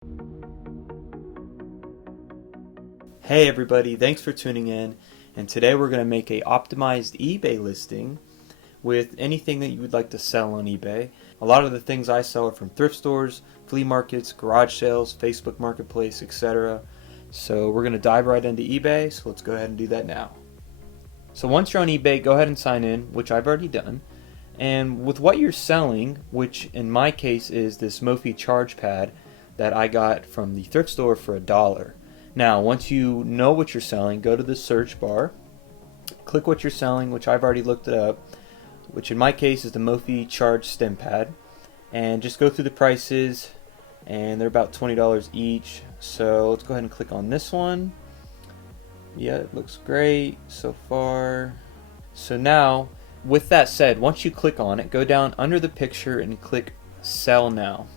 Hey everybody, thanks for tuning in, and today we're going to make a optimized eBay listing with anything that you would like to sell on eBay. A lot of the things I sell are from thrift stores, flea markets, garage sales, Facebook Marketplace, etc. So we're going to dive right into eBay, so let's go ahead and do that now. So once you're on eBay, go ahead and sign in, which I've already done. And with what you're selling, which in my case is this Mophie charge pad that I got from the thrift store for $1. Now, once you know what you're selling, go to the search bar, click what you're selling, which I've already looked it up, which in my case is the Mophie charge stem pad, and just go through the prices, and they're about $20 each. So let's go ahead and click on this one. Yeah, it looks great so far. So now, with that said, once you click on it, go down under the picture and click Sell Now.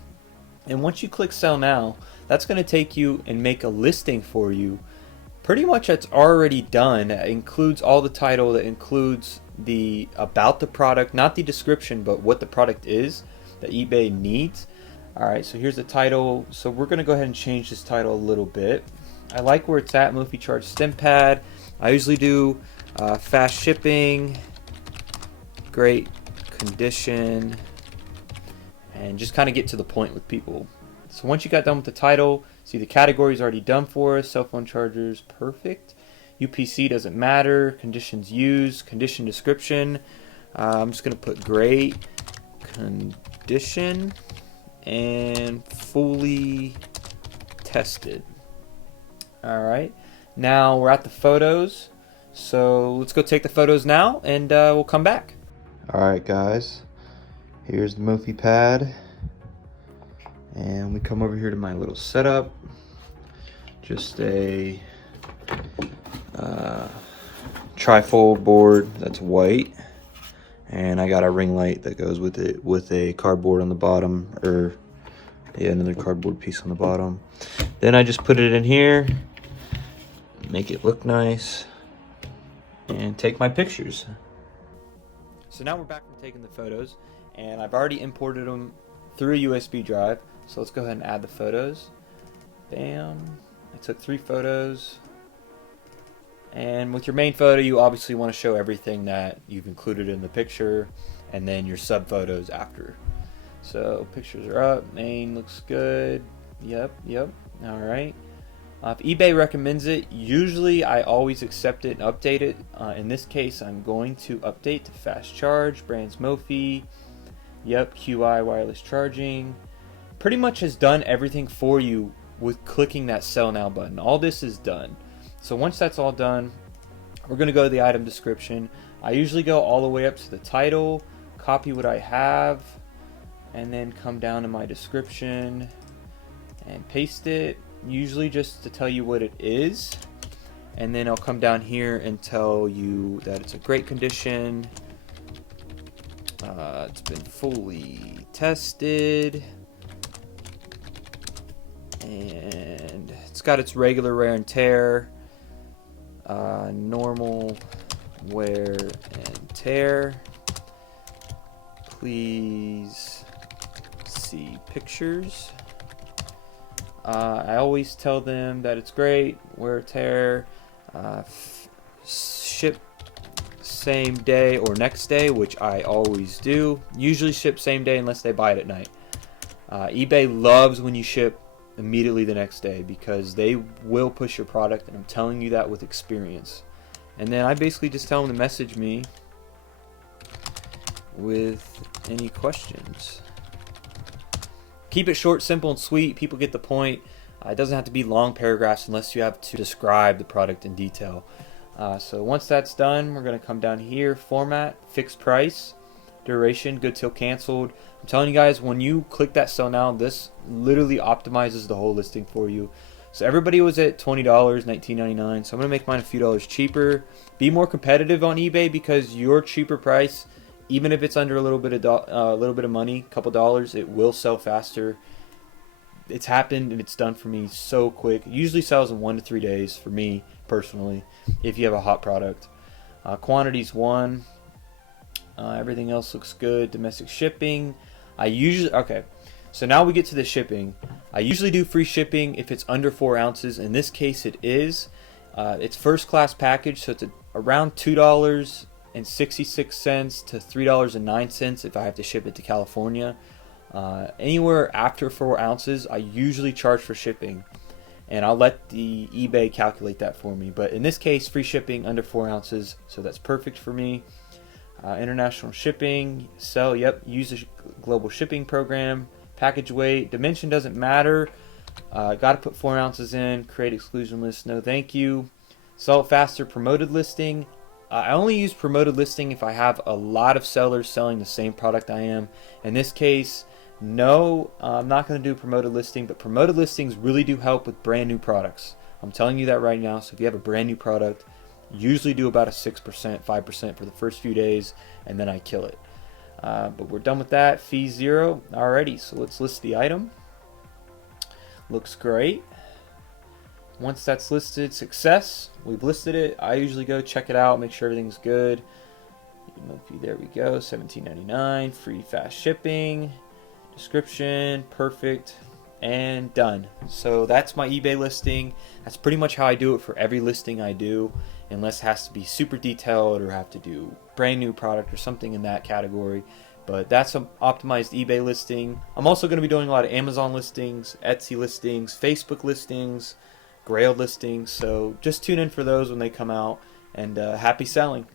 And once you click Sell Now, that's going to take you and make a listing for you. Pretty much that's already done. It includes all the title, that includes the about the product, not the description, but what the product is that eBay needs. Alright, so here's the title. So we're going to go ahead and change this title a little bit. I like where it's at, Mophie Charge Stem Pad. I usually do fast shipping, great condition, and just kind of get to the point with people. So once you got done with the title, see the category is already done for us. Cell phone chargers, perfect. UPC doesn't matter. Conditions used, condition description. I'm just going to put great condition and fully tested. Alright, now we're at the photos. So let's go take the photos now and we'll come back. Alright guys, here's the Mophie pad. And we come over here to my little setup. Just a trifold board that's white. And I got a ring light that goes with it with a cardboard on the bottom, or yeah, another cardboard piece on the bottom. Then I just put it in here, make it look nice, and take my pictures. So now we're back from taking the photos, and I've already imported them through a USB drive. So let's go ahead and add the photos. Bam. I took 3 photos. And with your main photo, you obviously want to show everything that you've included in the picture, and then your sub photos after. So pictures are up. Main looks good. Yep. Alright. If eBay recommends it, usually I always accept it and update it. In this case, I'm going to update to fast charge, brands Mophie. Yep, QI wireless charging. Pretty much has done everything for you with clicking that Sell Now button. All this is done. So once that's all done, we're going to go to the item description. I usually go all the way up to the title, copy what I have, and then come down to my description and paste it. Usually just to tell you what it is. And then I'll come down here and tell you that it's a great condition. It's been fully tested. And it's got its regular wear and tear, normal wear and tear. Please see pictures. I always tell them that it's great, wear and tear, ship same day or next day, which I always do. Usually ship same day unless they buy it at night. eBay loves when you ship immediately the next day because they will push your product, and I'm telling you that with experience. And then I basically just tell them to message me with any questions. Keep it short, simple, and sweet. People get the point. It doesn't have to be long paragraphs unless you have to describe the product in detail. So once that's done, we're going to come down here, format, fixed price, duration, good till canceled. I'm telling you guys, when you click that Sell Now, this literally optimizes the whole listing for you. So everybody was at $20, $19.99. So I'm going to make mine a few dollars cheaper. Be more competitive on eBay because your cheaper price, even if it's under a little bit of money, a couple dollars, it will sell faster. It's happened and it's done for me so quick. It usually sells in 1 to 3 days for me personally, if you have a hot product. Quantities 1. Everything else looks good. Domestic shipping. I usually, okay. So now we get to the shipping. I usually do free shipping if it's under 4 ounces. In this case it is. It's first class package, so it's around $2.66 to $3.09 if I have to ship it to California. Anywhere after 4 ounces I usually charge for shipping, and I'll let the eBay calculate that for me. But in this case, free shipping under 4 ounces, so that's perfect for me. International shipping, sell, yep, use the global shipping program. Package weight, dimension doesn't matter. Got to put 4 ounces in. Create exclusion list, no thank you. Sell it faster, promoted listing. I only use promoted listing if I have a lot of sellers selling the same product I am. In this case, no, I'm not going to do promoted listing, but promoted listings really do help with brand new products. I'm telling you that right now. So if you have a brand new product, usually do about a 6%, 5% for the first few days, and then I kill it. But we're done with that. Fee 0. Alrighty, so let's list the item. Looks great. Once that's listed, success. We've listed it. I usually go check it out, make sure everything's good. There we go. $17.99. Free fast shipping. Description. Perfect. And done. So that's my eBay listing. That's pretty much how I do it for every listing I do, unless it has to be super detailed or have to do brand new product or something in that category. But that's an optimized eBay listing. I'm also going to be doing a lot of Amazon listings, Etsy listings, Facebook listings, Grailed listings. So just tune in for those when they come out, and happy selling.